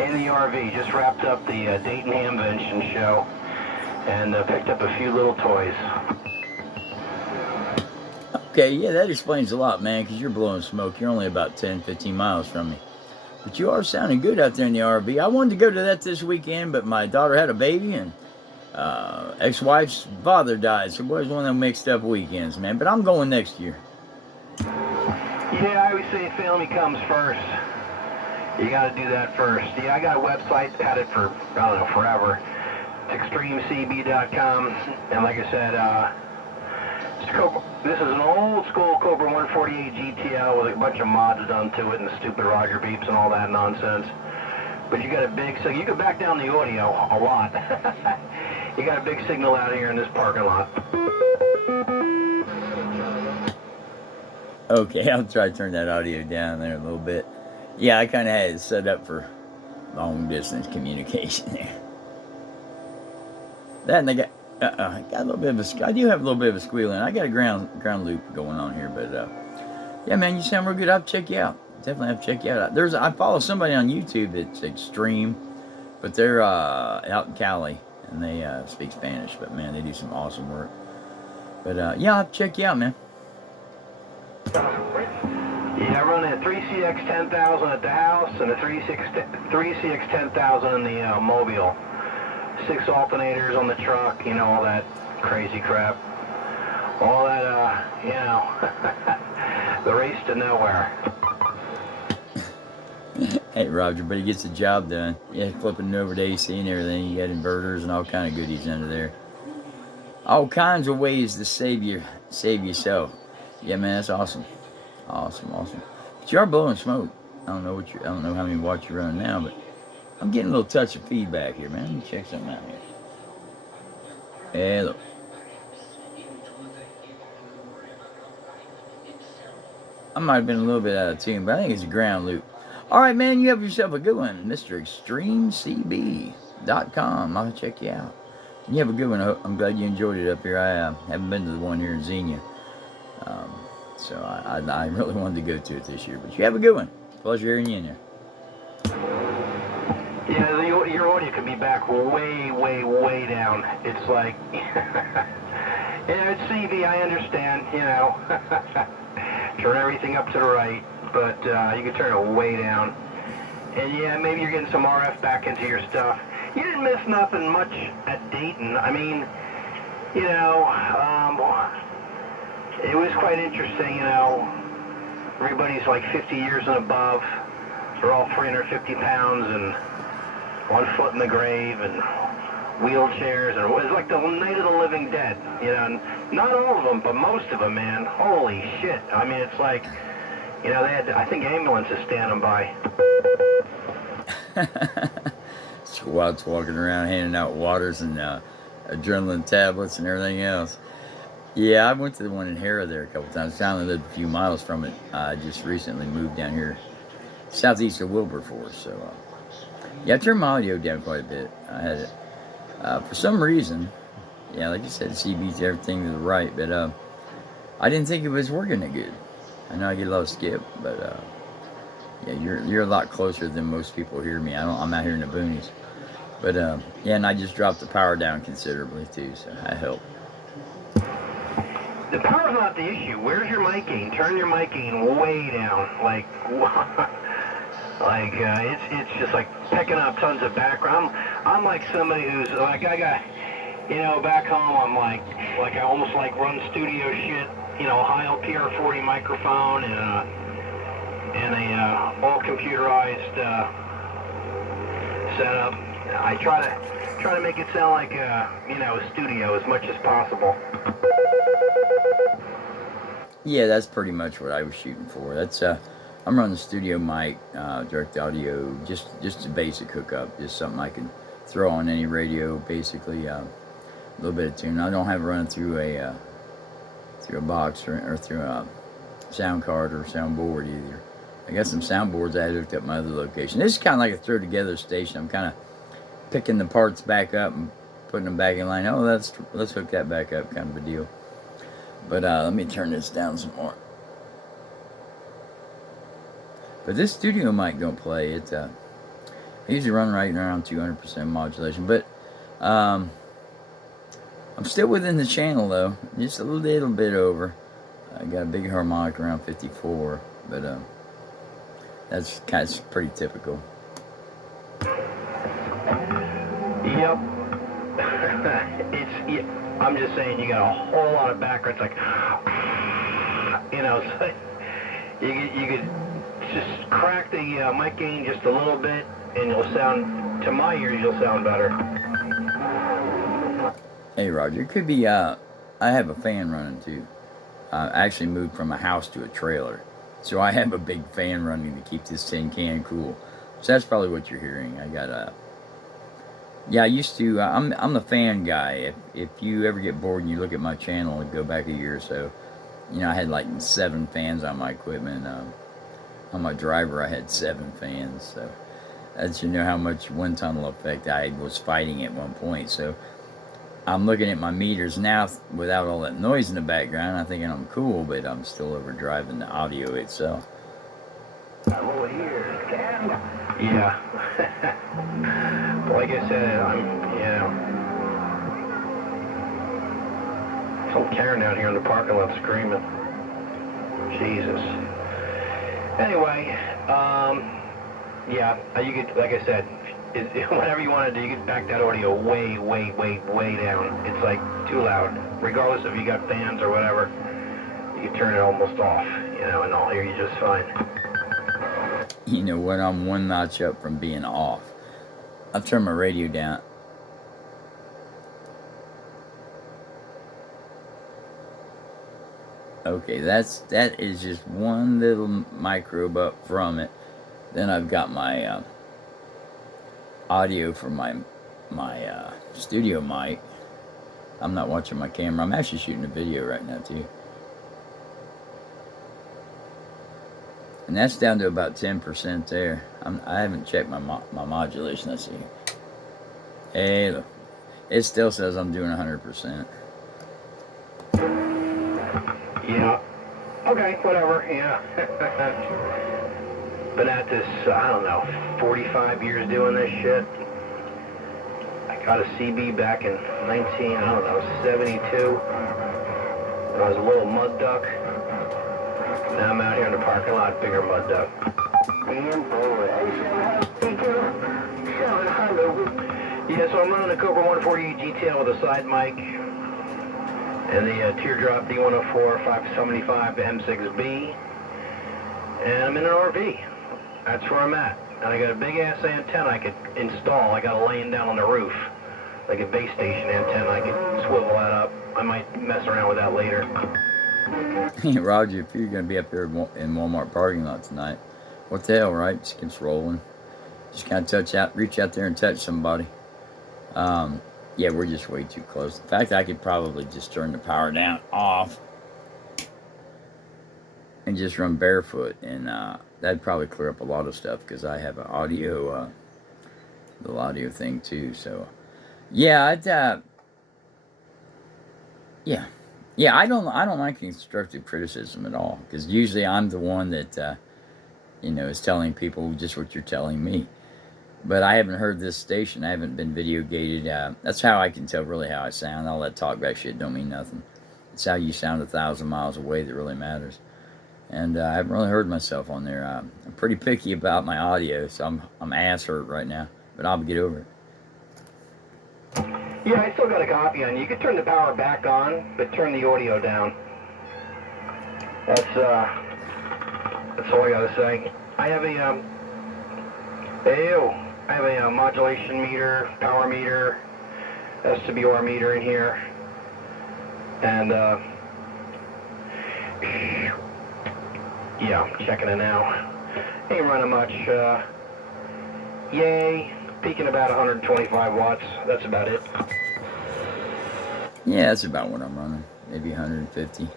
In the RV, just wrapped up the Dayton Hamvention show and picked up a few little toys. Okay, yeah, that explains a lot, man, because you're blowing smoke. You're only about 10, 15 miles from me. But you are sounding good out there in the RV. I wanted to go to that this weekend, but my daughter had a baby and ex-wife's father died, so it was one of them mixed up weekends, man. But I'm going next year. Yeah, I always say family comes first. You got to do that first. Yeah, I got a website, had it for, I don't know, forever. It's extremecb.com. And like I said, this is an old school Cobra 148 GTL with a bunch of mods done to it and the stupid Roger beeps and all that nonsense. But you got a big, so you can back down the audio a lot. You got a big signal out here in this parking lot. Okay, I'll try to turn that audio down there a little bit. Yeah, I kind of had it set up for long distance communication there. That and I got a little bit of a. I do have a little bit of a squealing. I got a ground loop going on here, but yeah, man, you sound real good. I'll have to check you out. Definitely have to check you out. I follow somebody on YouTube that's extreme, but they're out in Cali and they speak Spanish. But man, they do some awesome work. But yeah, I'll have to check you out, man. Yeah, I run a 3CX 10,000 at the house and a 3CX 10,000 in the Mobile. 6 alternators on the truck, you know, all that crazy crap. All that, you know, the race to nowhere. Hey, Roger, but he gets the job done. Yeah, flipping it over to AC and everything. You got inverters and all kind of goodies under there. All kinds of ways to save yourself. Yeah, man, that's awesome. Awesome. But you are blowing smoke. I don't know how many watts you're running now, but I'm getting a little touch of feedback here, man. Let me check something out here. Hello. I might have been a little bit out of tune, but I think it's a ground loop. All right, man, you have yourself a good one, Mr. ExtremeCB.com. I'll check you out. You have a good one. I'm glad you enjoyed it up here. I haven't been to the one here in Xenia. So I really wanted to go to it this year. But you have a good one. Pleasure hearing you in there. Yeah, your audio could be back way down. It's like, you know, it's CB, I understand, you know. Turn everything up to the right, but you can turn it way down. And yeah, maybe you're getting some RF back into your stuff. You didn't miss nothing much at Dayton. I mean, you know, it was quite interesting, you know. Everybody's like 50 years and above. They're all 350 pounds and 1 foot in the grave and wheelchairs. And it was like the night of the living dead, you know. And not all of them, but most of them, man. Holy shit. I mean, it's like, you know, they had, I think, ambulances standing by. Squats walking around handing out waters and adrenaline tablets and everything else. Yeah, I went to the one in Hera there a couple times. I only lived a few miles from it. I just recently moved down here southeast of Wilberforce. So, yeah, I turned my audio down quite a bit. I had it. For some reason, yeah, like you said, CB's everything to the right, but I didn't think it was working that good. I know I get a lot of skip, but yeah, you're a lot closer than most people hear me. I'm out here in the boonies. But yeah, and I just dropped the power down considerably too, so that helped. The power's not the issue. Where's your mic gain? Turn your mic gain way down. Like it's just like picking up tons of background. I'm like somebody who's like, I got, you know, back home I'm like I almost like run studio shit. You know, Heil PR40 microphone and a all computerized setup. I try to make it sound like you know, a studio as much as possible. Yeah, that's pretty much what I was shooting for. That's I'm running the studio mic, direct audio, just a basic hookup, just something I can throw on any radio, basically. A little bit of tune. I don't have it running through a box or through a sound card or soundboard either. I got some soundboards I had hooked up my other location. This is kind of like a throw together station. I'm kind of picking the parts back up and putting them back in line. Oh, let's hook that back up, kind of a deal. But let me turn this down some more. But this studio mic don't play. I usually run right around 200% modulation, but um, I'm still within the channel though, just a little bit over. I got a big harmonic around 54, but that's kind of pretty typical. Yep. I'm just saying you got a whole lot of background. It's like, so you could just crack the mic gain just a little bit, and you'll sound, to my ears, you'll sound better. Hey Roger, it could be, I have a fan running too. I actually moved from a house to a trailer. So I have a big fan running to keep this tin can cool. So that's probably what you're hearing. I got a, yeah, I used to, I'm the fan guy. If you ever get bored and you look at my channel and go back a year or so, I had like 7 fans on my equipment. On my driver, I had 7 fans. So that's, how much wind tunnel effect I was fighting at one point. So I'm looking at my meters now without all that noise in the background. I'm thinking I'm cool, but I'm still overdriving the audio itself. Yeah. Like I said, some Karen out here in the parking lot screaming. Jesus. Anyway, yeah, you could, like I said, whatever you want to do, you can back that audio way, way, way, way down. It's like too loud. Regardless if you got fans or whatever, you can turn it almost off, and I'll hear you just fine. You know what? I'm one notch up from being off. I've turned my radio down. Okay, that is just one little microbe up from it. Then I've got my audio from my studio mic. I'm not watching my camera. I'm actually shooting a video right now too. And that's down to about 10% there. I haven't checked my modulation. Let's see. Hey, look. It still says I'm doing 100%. Yeah. Okay, whatever, yeah. Been at this, I don't know, 45 years doing this shit. I got a CB back in 72. When I was a little mud duck. Now I'm out here in the parking lot, bigger mud duck. Yeah, so I'm running a Cobra 148 GTL with a side mic and the Teardrop D104 575 M6B. And I'm in an RV. That's where I'm at. And I got a big ass antenna I could install. I got it laying down on the roof. Like a base station antenna. I could swivel that up. I might mess around with that later. Hey, Roger, if you're going to be up here in Walmart parking lot tonight, what the hell, right? Just keeps rolling. Just kind of reach out there and touch somebody. Yeah, we're just way too close. In fact, I could probably just turn the power down off and just run barefoot, and that'd probably clear up a lot of stuff because I have an audio, the audio thing too. So, yeah, yeah, I don't like constructive criticism at all because usually I'm the one that is telling people just what you're telling me. But I haven't heard this station. I haven't been video gated. That's how I can tell really how I sound. All that talkback shit don't mean nothing. It's how you sound 1,000 miles away that really matters. And I haven't really heard myself on there. I'm pretty picky about my audio, so I'm ass hurt right now. But I'll get over it. Yeah, I still got a copy on you. You can turn the power back on, but turn the audio down. That's all I gotta say. I have a modulation meter, power meter, SWR meter in here, and yeah, I'm checking it now. Ain't running much. Yay, peaking about 125 watts. That's about it. Yeah, that's about what I'm running. Maybe 150.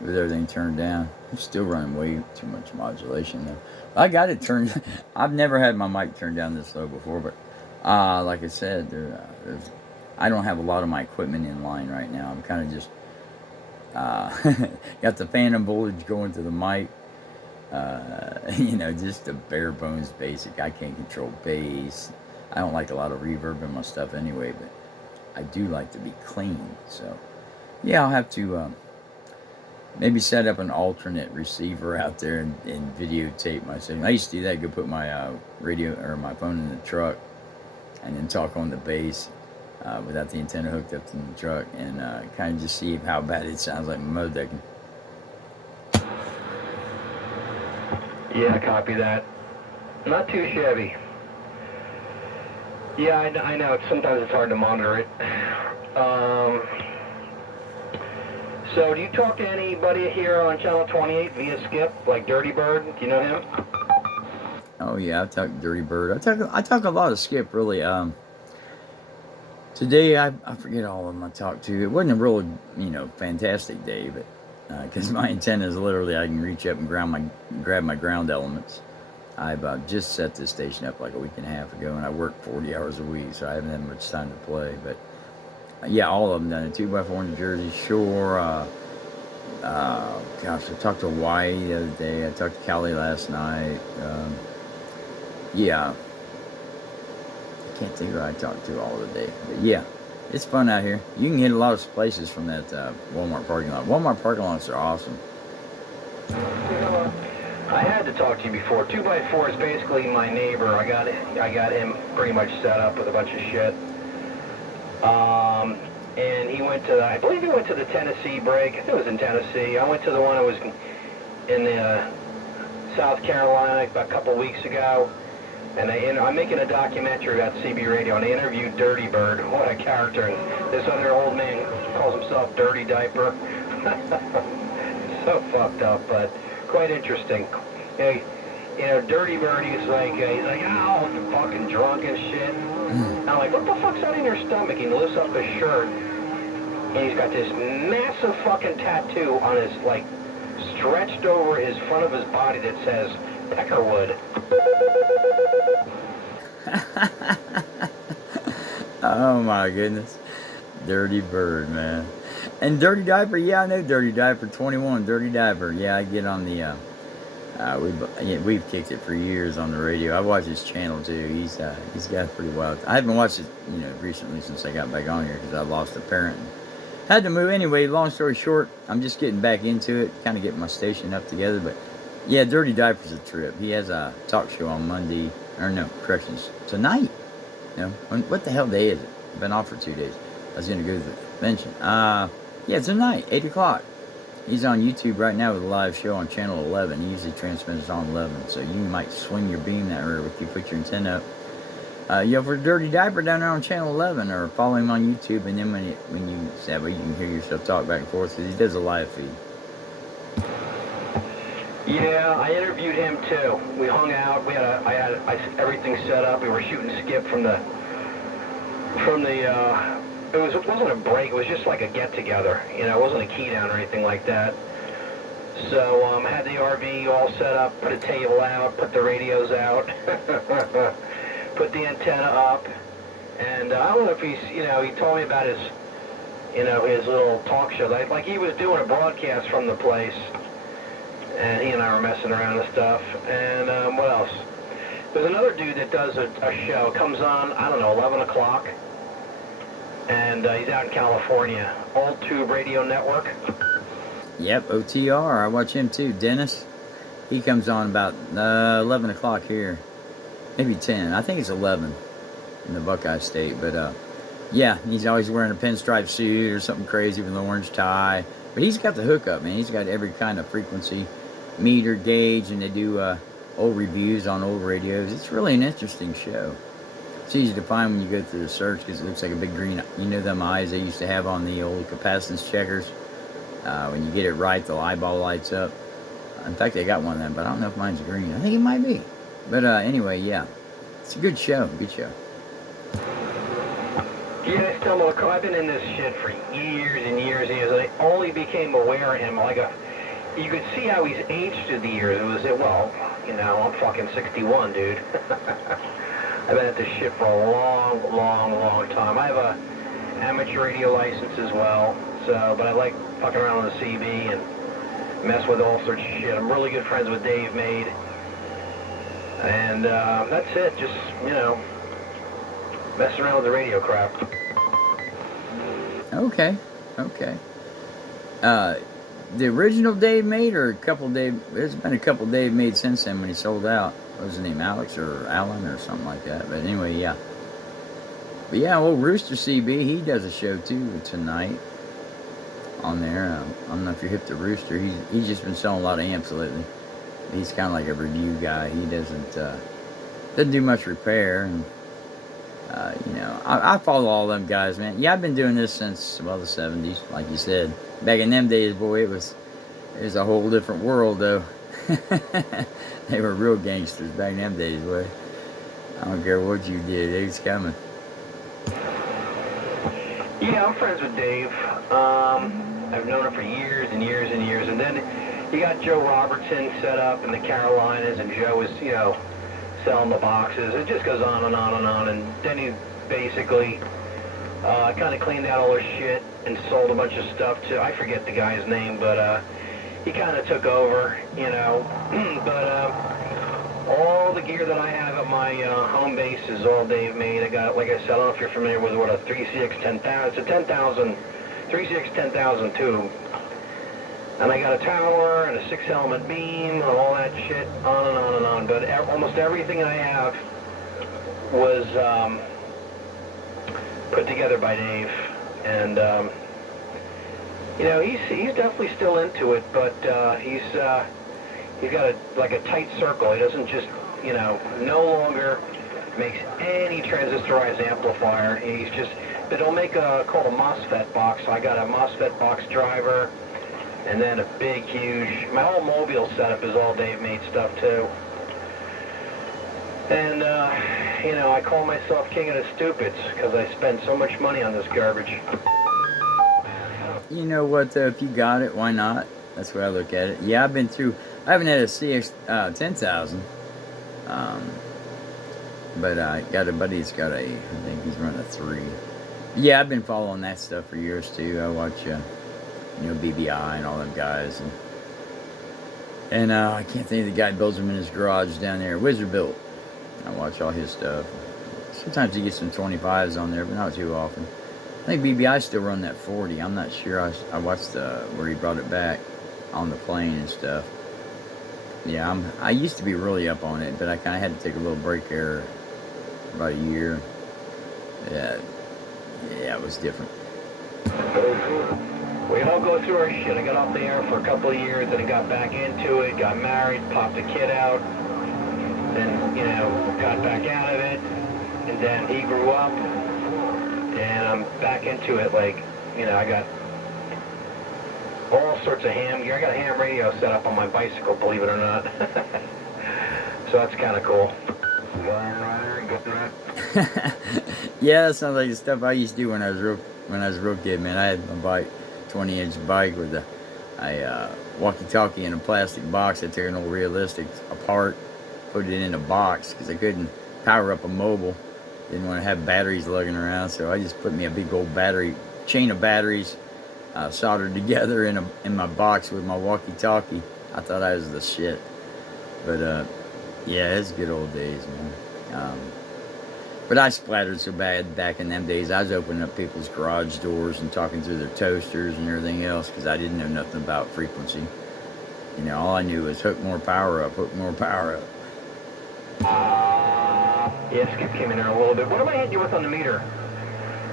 With everything turned down. I'm still running way too much modulation though. I got it turned. I've never had my mic turned down this low before, but like I said, I don't have a lot of my equipment in line right now. I'm kind of just got the phantom voltage going to the mic, Just the bare bones basic. I can't control bass. I don't like a lot of reverb in my stuff anyway, but I do like to be clean. So, yeah, I'll have to maybe set up an alternate receiver out there and videotape my setting. I used to do that. Go put my radio or my phone in the truck and then talk on the bass without the antenna hooked up in the truck and kind of just see how bad it sounds like mode decking. Yeah, copy that. Not too shabby. Yeah, I know. Sometimes it's hard to monitor it. So, do you talk to anybody here on Channel 28 via Skip, like Dirty Bird? Do you know him? Oh yeah, I talk Dirty Bird. I talk a lot of Skip really. Today I forget all of them I talked to. It wasn't a really fantastic day, but because my antenna is literally I can reach up and grab my ground elements. I've just set this station up like a week and a half ago, and I work 40 hours a week, so I haven't had much time to play. But yeah, all of them done it. 2x4 in Jersey Shore. I talked to Hawaii the other day. I talked to Cali last night. Yeah, I can't think who I talked to all of the day, but yeah, it's fun out here. You can hit a lot of places from that Walmart parking lot. Walmart parking lots are awesome. I had to talk to you before. 2x4 is basically my neighbor. I got him pretty much set up with a bunch of shit. And he went to, I believe he went to the Tennessee break. I think it was in Tennessee. I went to the one that was in the South Carolina about a couple weeks ago. And I'm making a documentary about CB Radio, and I interviewed Dirty Bird. What a character. And this other old man calls himself Dirty Diaper. So fucked up, but quite interesting. Dirty Bird, he's like, oh, fucking drunk and shit. And I'm like, what the fuck's that in your stomach? He lifts up his shirt, and he's got this massive fucking tattoo on his, stretched over his front of his body that says Peckerwood. Oh my goodness. Dirty Bird, man. And Dirty Diaper, yeah, I know Dirty Diaper 21, Dirty Diaper. Yeah, I get on the we've kicked it for years on the radio. I watch his channel too. He's got pretty wild. I haven't watched it, recently since I got back on here because I lost a parent and had to move. Anyway, long story short, I'm just getting back into it, kind of getting my station up together. But yeah, Dirty Diaper's a trip. He has a talk show on Monday, or no, corrections, tonight. What the hell day is it? I've been off for 2 days. I was gonna go to the convention. Yeah, tonight, 8 o'clock. He's on YouTube right now with a live show on channel 11. He usually transmits on 11, so you might swing your beam that way if you put your antenna up. For Dirty Diaper down there on channel 11, or follow him on YouTube, and then when you say, well, you can hear yourself talk back and forth because he does a live feed. Yeah, I interviewed him too. We hung out. I had everything set up. We were shooting Skip from the. It wasn't a break. It was just like a get together. It wasn't a key down or anything like that. So I had the RV all set up. Put a table out. Put the radios out. Put the antenna up. And I don't know if he told me about his, his little talk show. Like he was doing a broadcast from the place. And he and I were messing around and stuff. And what else? There's another dude that does a show. Comes on, 11 o'clock. And he's out in California. Old Tube Radio Network. Yep, OTR. I watch him too. Dennis. He comes on about 11 o'clock here. Maybe 10. I think it's 11 in the Buckeye State. But yeah, he's always wearing a pinstripe suit or something crazy with an orange tie. But he's got the hookup, man. He's got every kind of frequency meter gauge, and they do old reviews on old radios. It's really an interesting show. It's easy to find when you go through the search because it looks like a big green, them eyes they used to have on the old capacitance checkers. When you get it right, the eyeball lights up. In fact, they got one of them, but I don't know if mine's green. I think it might be. But anyway, yeah. It's a good show. Good show. Yeah, I stumbled across. I've been in this shit for years and years and years. I only became aware of him you could see how he's aged through the years. I'm fucking 61, dude. I've been at this shit for a long, long, long time. I have a amateur radio license as well, but I like fucking around with the CB, and mess with all sorts of shit. I'm really good friends with Dave Made. And that's it. Just, you know, messing around with the radio crap. Okay. The original Dave Made, or a couple Dave? There's been a couple Dave Made since then when he sold out. What was his name, Alex or Alan or something like that? But anyway, yeah. But yeah, old Rooster CB, he does a show too tonight on there. I don't know if you're hip to Rooster. He's just been selling a lot of amps lately. He's kind of like a review guy. He doesn't do much repair. And, you know, I follow all them guys, man. Yeah, I've been doing this since, well, the 70s, like you said. Back in them days, boy, it was a whole different world, though. They were real gangsters back in them days, boy. I don't care what you did, they was coming. Yeah, I'm friends with Dave. I've known him for years and years and years. And then you got Joe Robertson set up in the Carolinas, and Joe was, you know, selling the boxes. It just goes on and on and on. And then he basically kind of cleaned out all his shit and sold a bunch of stuff to, I forget the guy's name, but he kind of took over, you know. But all the gear that I have at my home base is all Dave Made. I got, like I said, I don't know if you're familiar with what a 3CX 10,000, it's a 10,000, 3CX 10,000 tube. And I got a tower and a 6-element beam and all that shit, on and on and on. But almost everything I have was put together by Dave. And, you know, he's definitely still into it, but he's got a tight circle. He doesn't just, you know, no longer makes any transistorized amplifier. He's just, but he'll make called a MOSFET box. So I got a MOSFET box driver, and then a big, huge, my whole mobile setup is all Dave Made stuff too. And, you know, I call myself king of the stupids because I spend so much money on this garbage. You know what, though, if you got it, why not? That's the way I look at it. Yeah, I haven't had a CX 10,000. But I got a buddy that's got I think he's running a 3. Yeah, I've been following that stuff for years too. I watch, you know, BBI and all them guys. And I can't think of the guy builds them in his garage down there, Wizard Built. I watch all his stuff. Sometimes you get some 25s on there, but not too often. I think BBI still run that 40. I'm not sure. I watched where he brought it back on the plane and stuff. Yeah, I used to be really up on it, but I kind of had to take a little break there about a year. Yeah, it was different. We all go through our shit. I got off the air for a couple of years, then I got back into it, got married, popped a kid out, then, you know, got back out of it, and then he grew up, and I'm back into it. Like, you know, I got all sorts of ham gear. I got a ham radio set up on my bicycle, believe it or not. So that's kind of cool. Yeah, that sounds like the stuff I used to do when I was a real kid, man. I had my bike, 20-inch bike with a walkie-talkie in a plastic box. I took an old Realistic apart, put it in a box because I couldn't power up a mobile. Didn't want to have batteries lugging around, so I just put me a big old chain of batteries soldered together in my box with my walkie-talkie. I thought I was the shit. But yeah, it's good old days, man. But I splattered so bad back in them days. I was opening up people's garage doors and talking through their toasters and everything else because I didn't know nothing about frequency. You know, all I knew was hook more power up, hook more power up. Yeah, Skip came in there a little bit. What am I hitting you with on the meter?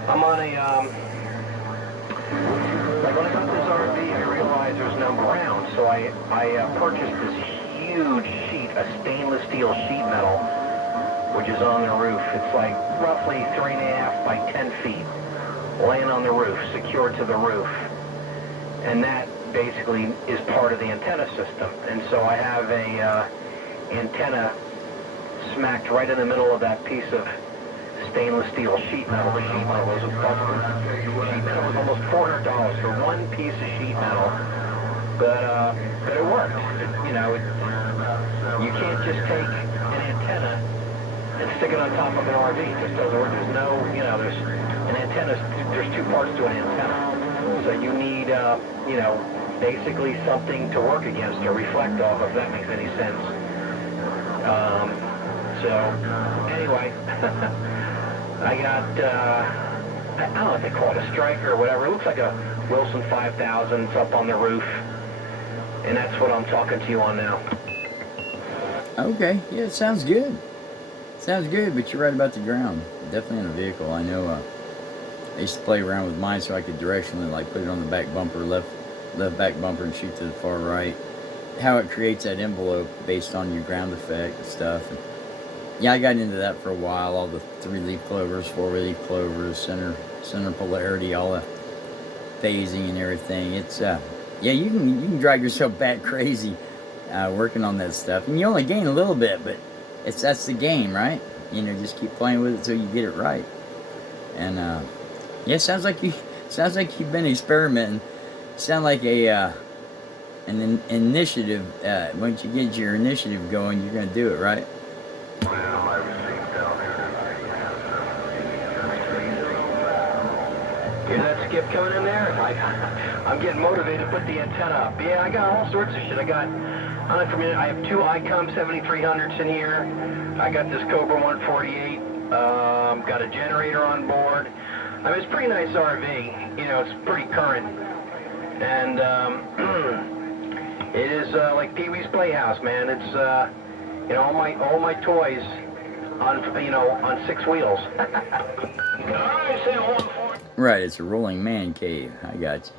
I'm on a, like when I got this RV, I realized there's no ground, so I purchased this huge sheet, a stainless steel sheet metal, which is on the roof. It's like roughly 3.5 by 10 feet, laying on the roof, secured to the roof. And that basically is part of the antenna system. And so I have a antenna smacked right in the middle of that piece of stainless steel sheet metal. The sheet metal was almost $400 for one piece of sheet metal, but it worked. You can't just take an antenna and stick it on top of an RV. It just doesn't work. There's no, there's an antenna. There's two parts to an antenna. So you need, basically something to work against or reflect off, if that makes any sense. So, anyway, I got, I don't know if they call it a striker or whatever. It looks like a Wilson 5000. It's up on the roof. And that's what I'm talking to you on now. Okay, yeah, it sounds good. Sounds good, but you're right about the ground. Definitely in a vehicle. I know I used to play around with mine so I could directionally like put it on the back bumper, left back bumper, and shoot to the far right. How it creates that envelope based on your ground effect and stuff. And yeah, I got into that for a while. All the 3-leaf clovers, 4-leaf clovers, center polarity, all the phasing and everything. It's yeah, you can drive yourself bat crazy working on that stuff, and you only gain a little bit, but that's the game, right? You know, just keep playing with it till you get it right. And yeah, sounds like you've been experimenting. Sound like an initiative. Once you get your initiative going, you're gonna do it, right? Hear that skip coming in there? I'm getting motivated to put the antenna up. Yeah, I got all sorts of shit. I have two ICOM 7300s in here. I got this Cobra 148. Got a generator on board. I mean, it's a pretty nice RV. You know, it's pretty current. And it is like Pee-wee's Playhouse, man. It's you know, all my toys on 6 wheels. Right, it's a rolling man cave. I got you.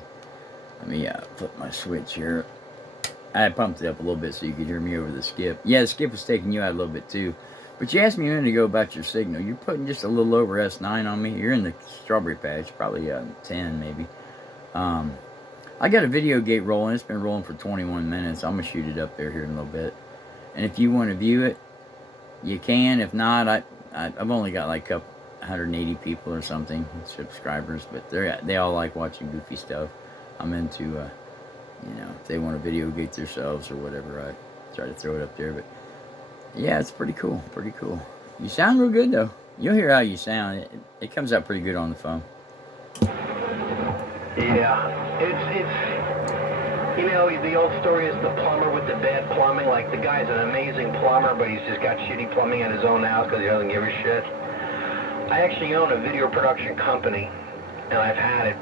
Let me flip my switch here. I pumped it up a little bit so you could hear me over the skip. Yeah, the skip was taking you out a little bit too. But you asked me a minute ago about your signal. You're putting just a little over S9 on me. You're in the strawberry patch, probably 10 maybe. I got a video gate rolling. It's been rolling for 21 minutes. I'm going to shoot it up there here in a little bit. And if you want to view it, you can. If not, I've only got like 180 people or something, subscribers. But they all like watching goofy stuff. I'm into, you know, if they want to video gate themselves or whatever, I try to throw it up there. But yeah, it's pretty cool. Pretty cool. You sound real good, though. You'll hear how you sound. It comes out pretty good on the phone. Yeah. It's, you know, the old story is the plumber with the bad plumbing. Like, the guy's an amazing plumber, but he's just got shitty plumbing at his own house because he doesn't give a shit. I actually own a video production company, and I've had it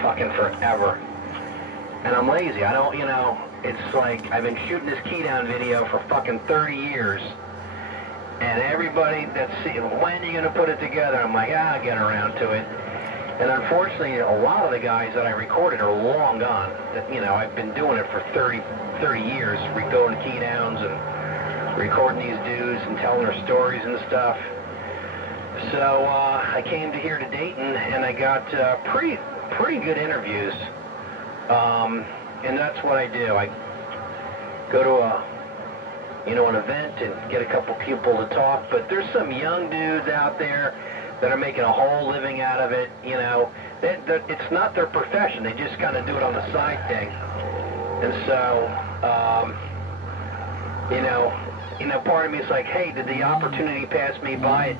fucking forever. And I'm lazy. I don't, you know, it's like I've been shooting this key down video for fucking 30 years. And everybody that's saying, when are you going to put it together? I'm like, I'll get around to it. And unfortunately, a lot of the guys that I recorded are long gone. You know, I've been doing it for 30 years, recording key downs and recording these dudes and telling their stories and stuff. So I came to here to Dayton, and I got pretty good interviews. And that's what I do. I go to an event and get a couple people to talk. But there's some young dudes out there that are making a whole living out of it. You know, it's not their profession. They just kind of do it on the side thing. And so, you know, part of me is like, hey, did the opportunity pass me by?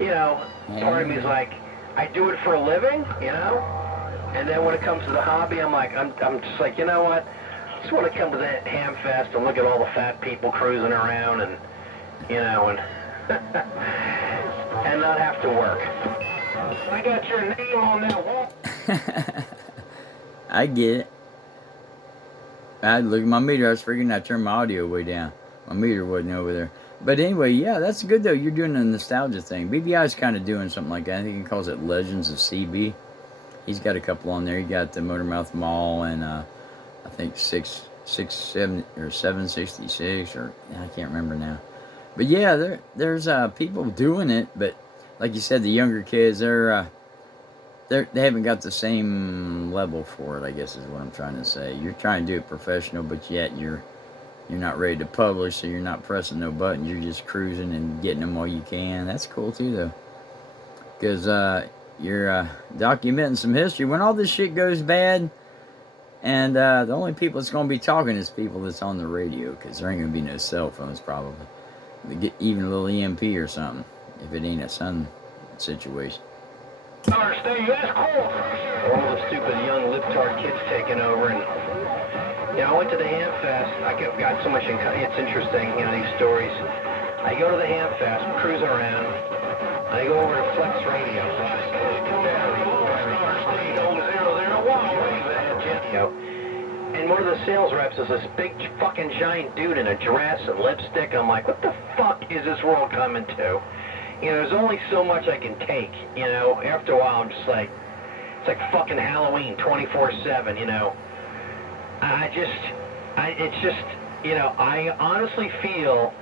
You know, part of me is like, I do it for a living, you know? And then when it comes to the hobby, I'm just like, you know what? I just want to come to that ham fest and look at all the fat people cruising around and, you know, and and not have to work. I got your name on that wall. I get it. I look at my meter. I was freaking out. Turned my audio way down. My meter wasn't over there. But anyway, yeah, that's good though. You're doing a nostalgia thing. BBI's kind of doing something like that. I think he calls it Legends of CB. He's got a couple on there. He got the Motormouth Mall and I think 766 or I can't remember now. But yeah, there's people doing it. But like you said, the younger kids they haven't got the same level for it. I guess is what I'm trying to say. You're trying to do it professional, but yet you're not ready to publish, so you're not pressing no buttons. You're just cruising and getting them while you can. That's cool too, though, because you're documenting some history. When all this shit goes bad, and the only people that's going to be talking is people that's on the radio, because there ain't going to be no cell phones probably. They get even a little EMP or something, if it ain't a sun situation. All the stupid young libtard kids taking over and I went to the Ham Fest. I've got so much it's interesting, these stories. I go to the Ham Fest, cruise around. I go over to Flex Radio. And one of the sales reps is this big fucking giant dude in a dress and lipstick. I'm like, what the fuck is this world coming to? There's only so much I can take, After a while, I'm just like, it's like fucking Halloween 24/7, I honestly feel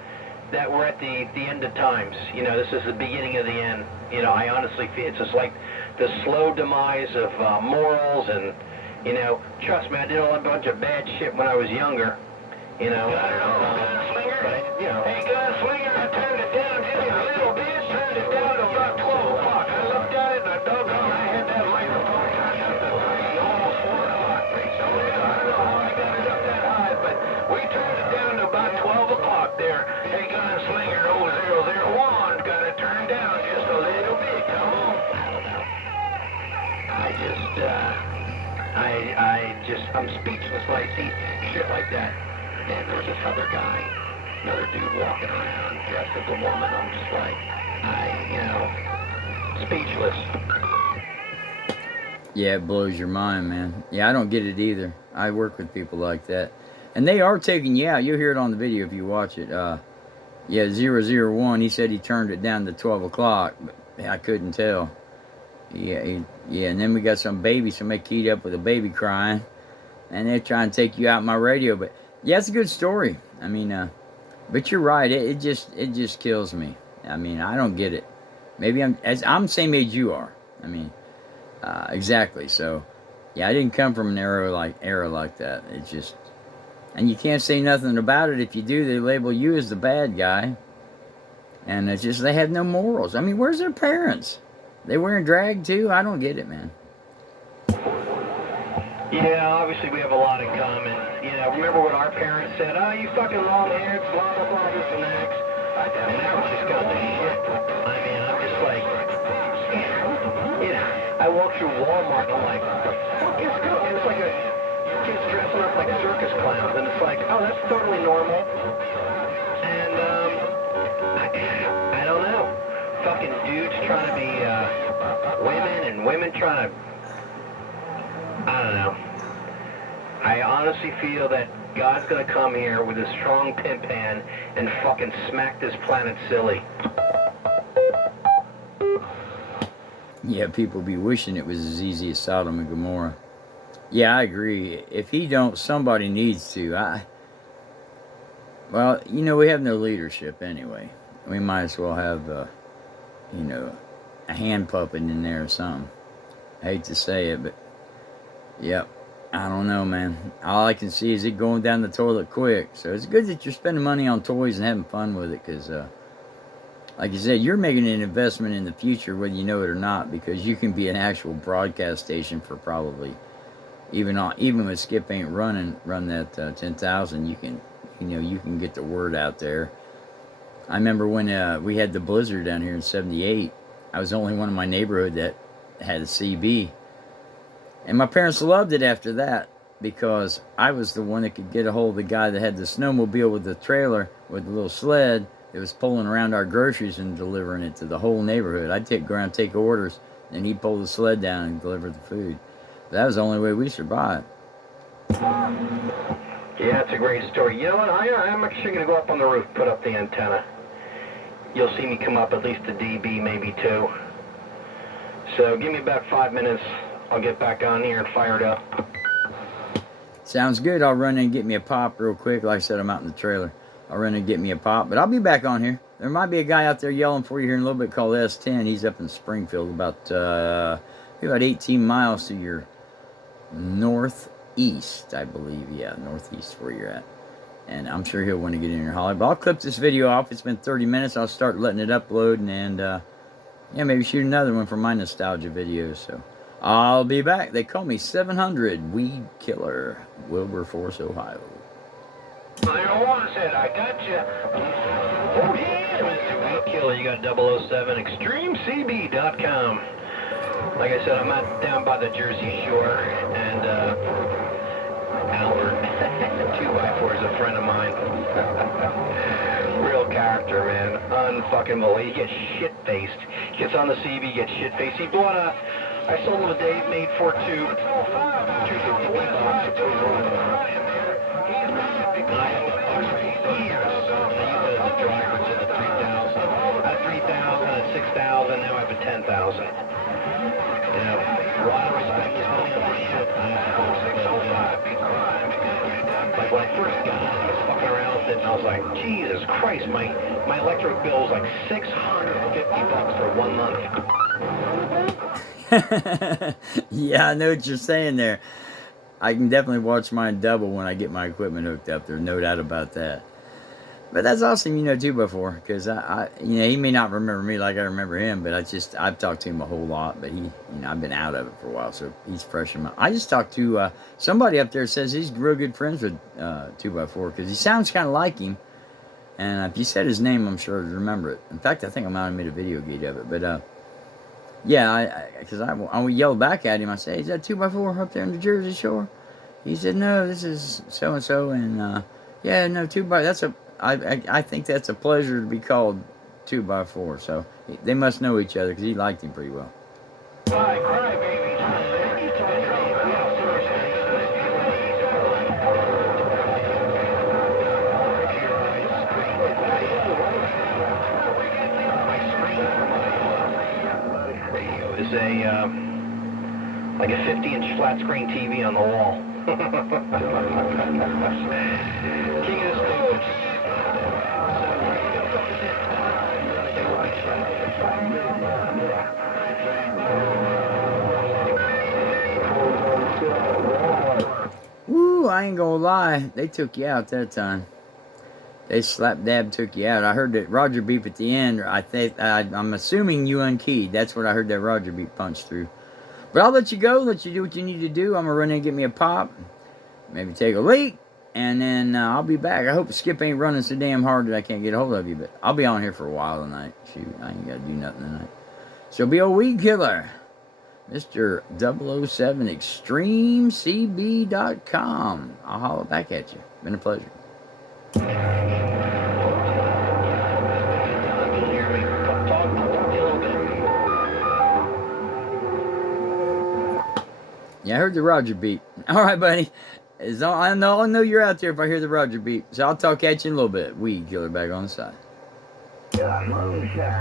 that we're at the end of times. This is the beginning of the end. I honestly feel it's just like the slow demise of morals and, trust me, I did a bunch of bad shit when I was younger, Hey, gunslinger, I turned it down just a little bit, turned it down to about 12 o'clock. I looked at it and I doggone, I had that microphone almost 4 o'clock. So, I don't know how I got it up that high, but we turned it down to about 12 o'clock there. Hey, gunslinger 0001, got it turned down just a little bit. Come on. I'm speechless when I see shit like that. And there's this other guy, another dude walking around dressed as a woman. I'm just like, speechless. Yeah, it blows your mind, man. Yeah, I don't get it either. I work with people like that. And they are taking you out. You'll hear it on the video if you watch it. 001, he said he turned it down to 12 o'clock, but I couldn't tell. Yeah, and then we got somebody keyed up with a baby crying, and they're trying to take you out my radio. But yeah, it's a good story. I mean, but you're right. It just kills me. I mean, I don't get it. Maybe I'm the same age you are. I mean, exactly. So, yeah, I didn't come from an era like that. It's just, and you can't say nothing about it. If you do, they label you as the bad guy. And it's just they have no morals. I mean, where's their parents? They wearing drag too? I don't get it, man. Yeah, obviously we have a lot in common. Remember what our parents said? Oh, you fucking long-haired, blah, blah, blah, this and that. And now it's just got the shit. I mean, I'm just like, I walk through Walmart and I'm like, what the fuck is going on? It's like kids dressing up like circus clowns. And it's like, oh, that's totally normal. And, I don't know. Fucking dudes trying to be women and women trying to, I don't know. I honestly feel that God's going to come here with a strong pimp hand and fucking smack this planet silly. Yeah, people be wishing it was as easy as Sodom and Gomorrah. Yeah, I agree. If he don't, somebody needs to. Well, we have no leadership anyway. We might as well have, a hand puppet in there or something. I hate to say it, but, yep. I don't know, man. All I can see is it going down the toilet quick. So it's good that you're spending money on toys and having fun with it, because, like you said, you're making an investment in the future, whether you know it or not, because you can be an actual broadcast station for probably, even when Skip ain't run that 10,000, you can get the word out there. I remember when we had the blizzard down here in '78. I was the only one in my neighborhood that had a CB. And my parents loved it after that, because I was the one that could get a hold of the guy that had the snowmobile with the trailer, with the little sled that was pulling around our groceries and delivering it to the whole neighborhood. I'd go around and take orders, and he'd pull the sled down and deliver the food. That was the only way we survived. Yeah, it's a great story. You know what? I'm actually going to go up on the roof, put up the antenna. You'll see me come up at least a dB, maybe 2. So give me about 5 minutes. I'll get back on here and fire it up. Sounds good. I'll run in and get me a pop real quick. Like I said, I'm out in the trailer. I'll run in and get me a pop, but I'll be back on here. There might be a guy out there yelling for you here in a little bit called S10. He's up in Springfield, about 18 miles to your northeast, I believe. Yeah, northeast where you're at. And I'm sure he'll want to get in here holler. But I'll clip this video off. It's been 30 minutes. I'll start letting it upload, and maybe shoot another one for my nostalgia videos. So I'll be back. They call me 700 Weed Killer, Wilberforce, Ohio. 01 said, I got you. Oh, yeah, Mr. Weed Killer. You got 007, ExtremeCB.com. Like I said, I'm out down by the Jersey Shore, and Albert. 2x4 is a friend of mine. Real character, man. Unfucking believe. He gets shit-faced. Gets on the CB, gets shit-faced. He bought a... I sold him a Dave made for two. Now I have a 10,000. You know, a lot of respect is only on my shit. Like when I first got it, I was fucking around with it, and I was like, Jesus Christ, my electric bill was like $650 for 1 month. Yeah, I know what you're saying there. I can definitely watch mine double when I get my equipment hooked up. There's no doubt about that. But that's awesome, 2x4, because he may not remember me like I remember him, but I've talked to him a whole lot, but I've been out of it for a while, so he's fresh in my... I just talked to somebody up there says he's real good friends with 2x4, because he sounds kind of like him, and if you said his name, I'm sure I'd remember it. In fact, I think I might have made a video gate of it, but yeah, because I would yell back at him. I say, is that 2x4 up there in the Jersey Shore? He said, no, this is so-and-so, and yeah, no, 2x... That's a... I think that's a pleasure to be called 2x4. So they must know each other because he liked him pretty well. Is a like a 50-inch flat screen TV on the wall. King of the Stooges. Woo, I ain't gonna lie. They took you out that time. They slap dab took you out. I heard that Roger beep at the end. I'm assuming you unkeyed. That's what I heard that Roger beep punch through. But I'll let you go. Let you do what you need to do. I'm gonna run in and get me a pop. Maybe take a leak. And then I'll be back. I hope Skip ain't running so damn hard that I can't get a hold of you. But I'll be on here for a while tonight. Shoot, I ain't got to do nothing tonight. So be a weed killer. Mr. 007 ExtremeCB.com. I'll holler back at you. Been a pleasure. Yeah, I heard the Roger beat. All right, buddy. I know you're out there if I hear the Roger beat. So I'll talk at you in a little bit. Weed killer back on the side. Moonshine.